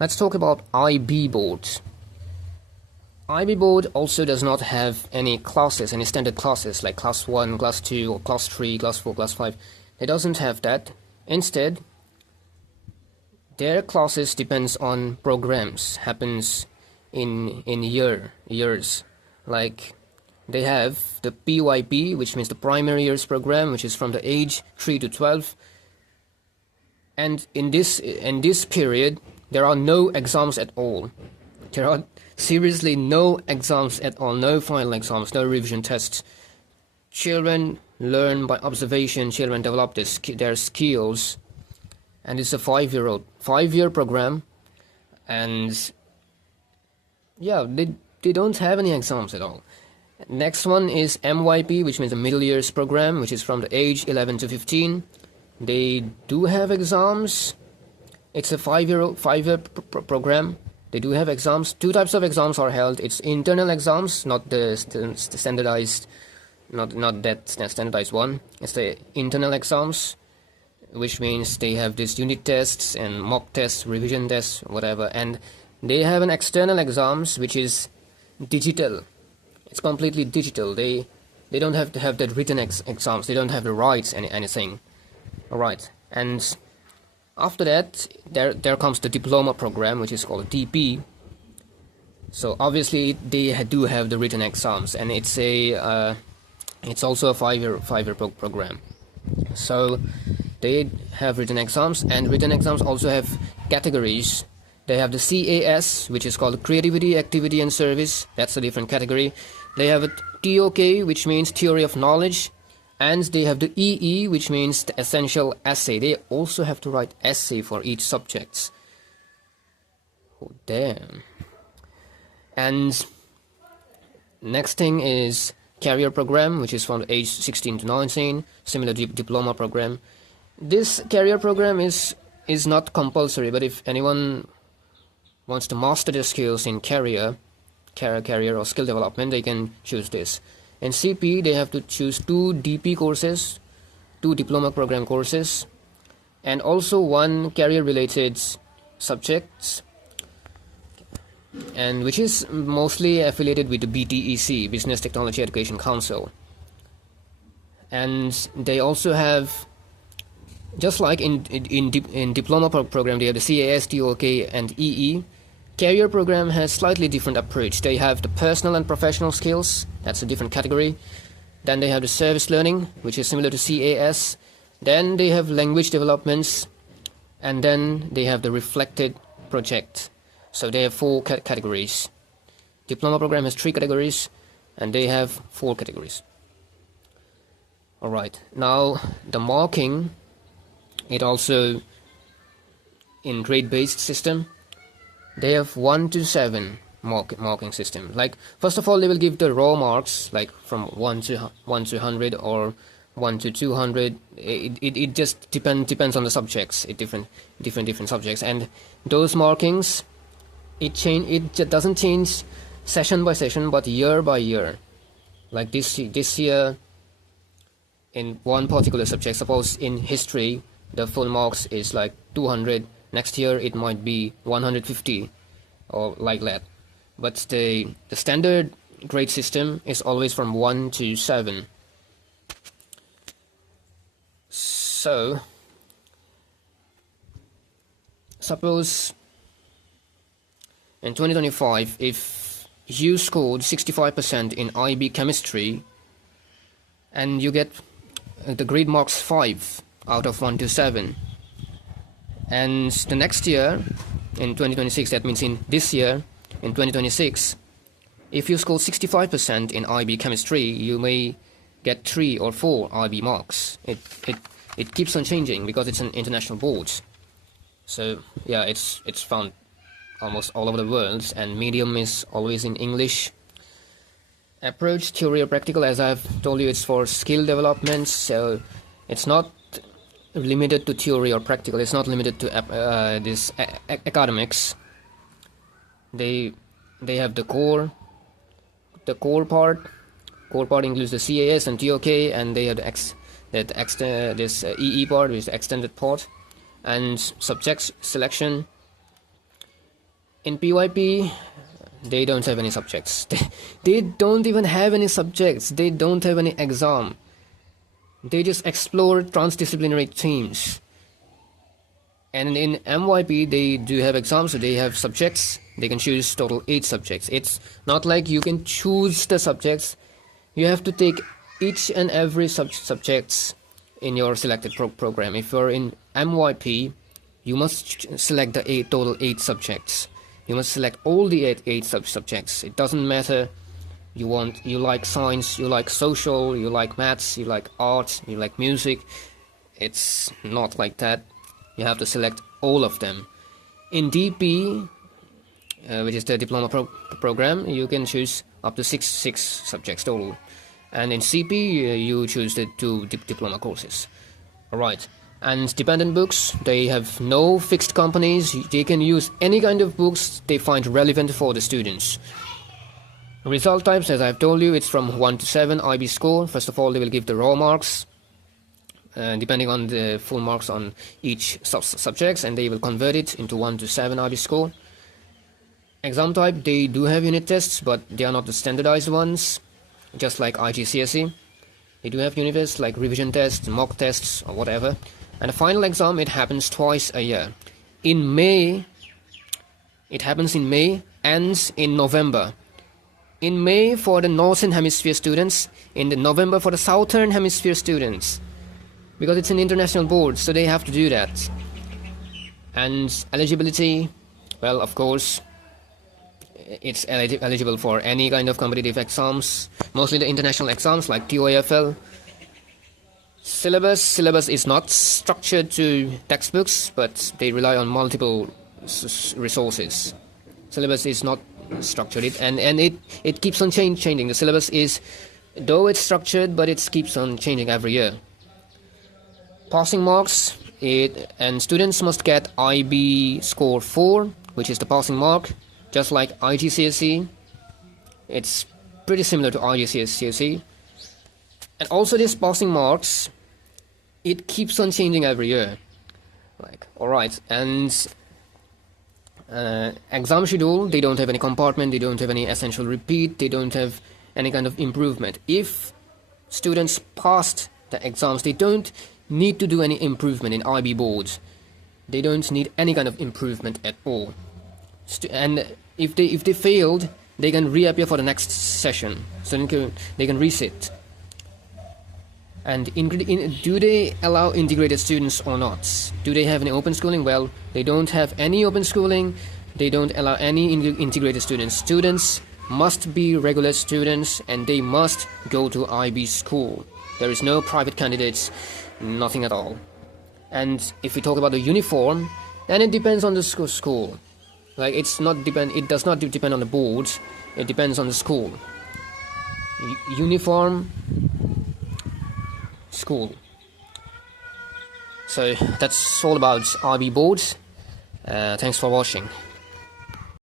Let's talk about IB board. IB board also does not have any classes, any standard classes like class 1, class 2, or class 3, class 4, class 5. It doesn't have that. Instead, their classes depends on programs, happens in years. Like they have the PYP, which means the primary years program, which is from the age 3 to 12. And in this period, there are no exams at all. There are seriously no exams at all, no final exams, no revision tests. Children learn by observation, children develop their skills, and it's a 5-year program, and yeah, they don't have any exams at all. Next one is MYP, which means the middle years program, which is from the age 11 to 15. They do have exams. It's a 5-year program. They do have exams. Two types of exams are held. It's internal exams, not the standardized, not that standardized one. It's the internal exams, which means they have these unit tests and mock tests, revision tests, whatever. And they have an external exams, which is digital. It's completely digital. They don't have to have that written exams. They don't have to write anything. All right. And after that, there comes the diploma program, which is called DP. So obviously they do have the written exams, and it's also a 5-year program. So they have written exams, and written exams also have categories. They have the CAS, which is called Creativity, Activity and Service. That's a different category. They have a TOK, which means Theory of Knowledge. And they have the EE, which means the Essential Essay. They also have to write essay for each subject. Oh, damn. And next thing is Career Program, which is from the age 16 to 19, similar diploma program. This career program is not compulsory, but if anyone wants to master their skills in career or skill development, they can choose this. In CP, they have to choose 2 DP courses, 2 diploma program courses, and also 1 career-related subjects, and which is mostly affiliated with the BTEC, Business Technology Education Council. And they also have, just like in diploma program, they have the CAS, TOK, and EE. Career program has slightly different approach. They have the personal and professional skills. That's a different category. Then they have the service learning, which is similar to CAS. Then they have language developments, and then they have the reflected project. So they have 4 categories. Diploma program has 3 categories, and they have 4 categories. All right. Now the marking, it also in grade-based system. They have 1 to 7 marking system. Like, first of all, they will give the raw marks, like from 1 to 100 or 1 to 200. It just depends on the subjects. Different subjects, and those markings, it doesn't change session by session, but year by year. Like this year, in one particular subject, suppose in history, the full marks is like 200. Next year it might be 150 or like that. But the standard grade system is always from 1 to 7. So suppose in 2025, if you scored 65% in IB chemistry and you get the grade marks 5 out of 1 to 7, and the next year in 2026, that means in this year in 2026, if you score 65% in IB chemistry, you may get 3 or 4 IB marks. It keeps on changing because it's an international board. So yeah, it's found almost all over the world, and medium is always in English. Approach, theory or practical, as I've told you, it's for skill development, so it's not limited to theory or practical. It's not limited to this academics. They have the core part. Core part includes the CAS and TOK, and they have this EE part, which is the extended part, and subject selection. In PYP, they don't have any subjects. They don't even have any subjects. They don't have any exam. They just explore transdisciplinary themes. And in MYP, they do have exams, so they have subjects. They can choose total 8 subjects. It's not like you can choose the subjects. You have to take each and every subjects in your selected program. If you're in MYP, you must select the total 8 subjects. You must select all the 8 subjects. It doesn't matter. You like science, you like social, you like maths, you like art, you like music. It's not like that. You have to select all of them. In DP, which is the diploma program, you can choose up to six subjects total. And in CP, you choose the 2 diploma courses. Alright. And dependent books, they have no fixed companies. They can use any kind of books they find relevant for the students. Result types, as I've told you, it's from 1 to 7 IB score. First of all, they will give the raw marks, depending on the full marks on each subjects, and they will convert it into 1 to 7 IB score. Exam type, they do have unit tests, but they are not the standardized ones, just like IGCSE. They do have unit tests like revision tests, mock tests, or whatever. And the final exam, it happens twice a year. In May, it happens in May, ends in November. In May for the Northern Hemisphere students, in the November for the Southern Hemisphere students. Because it's an international board, so they have to do that. And eligibility, well, of course, it's eligible for any kind of competitive exams, mostly the international exams like TOEFL. Syllabus is not structured to textbooks, but they rely on multiple resources. Syllabus is not structured, and it keeps on changing. The syllabus is, though it's structured, but it keeps on changing every year. Passing marks, and students must get IB score 4, which is the passing mark, just like IGCSE. It's pretty similar to IGCSE. And also these passing marks, it keeps on changing every year. Alright, and exam schedule, they don't have any compartment, they don't have any essential repeat, they don't have any kind of improvement. If students passed the exams, they don't need to do any improvement in IB boards. They don't need any kind of improvement at all. And if they failed, they can reappear for the next session, so they can resit. And do they allow integrated students or not? Do they have any open schooling? Well, they don't have any open schooling. They don't allow any integrated students. Students must be regular students, and they must go to IB school. There is no private candidates, nothing at all. And if we talk about the uniform, then it depends on the school. It does not depend on the boards. It depends on the school. Uniform school. So that's all about IB boards. Thanks for watching.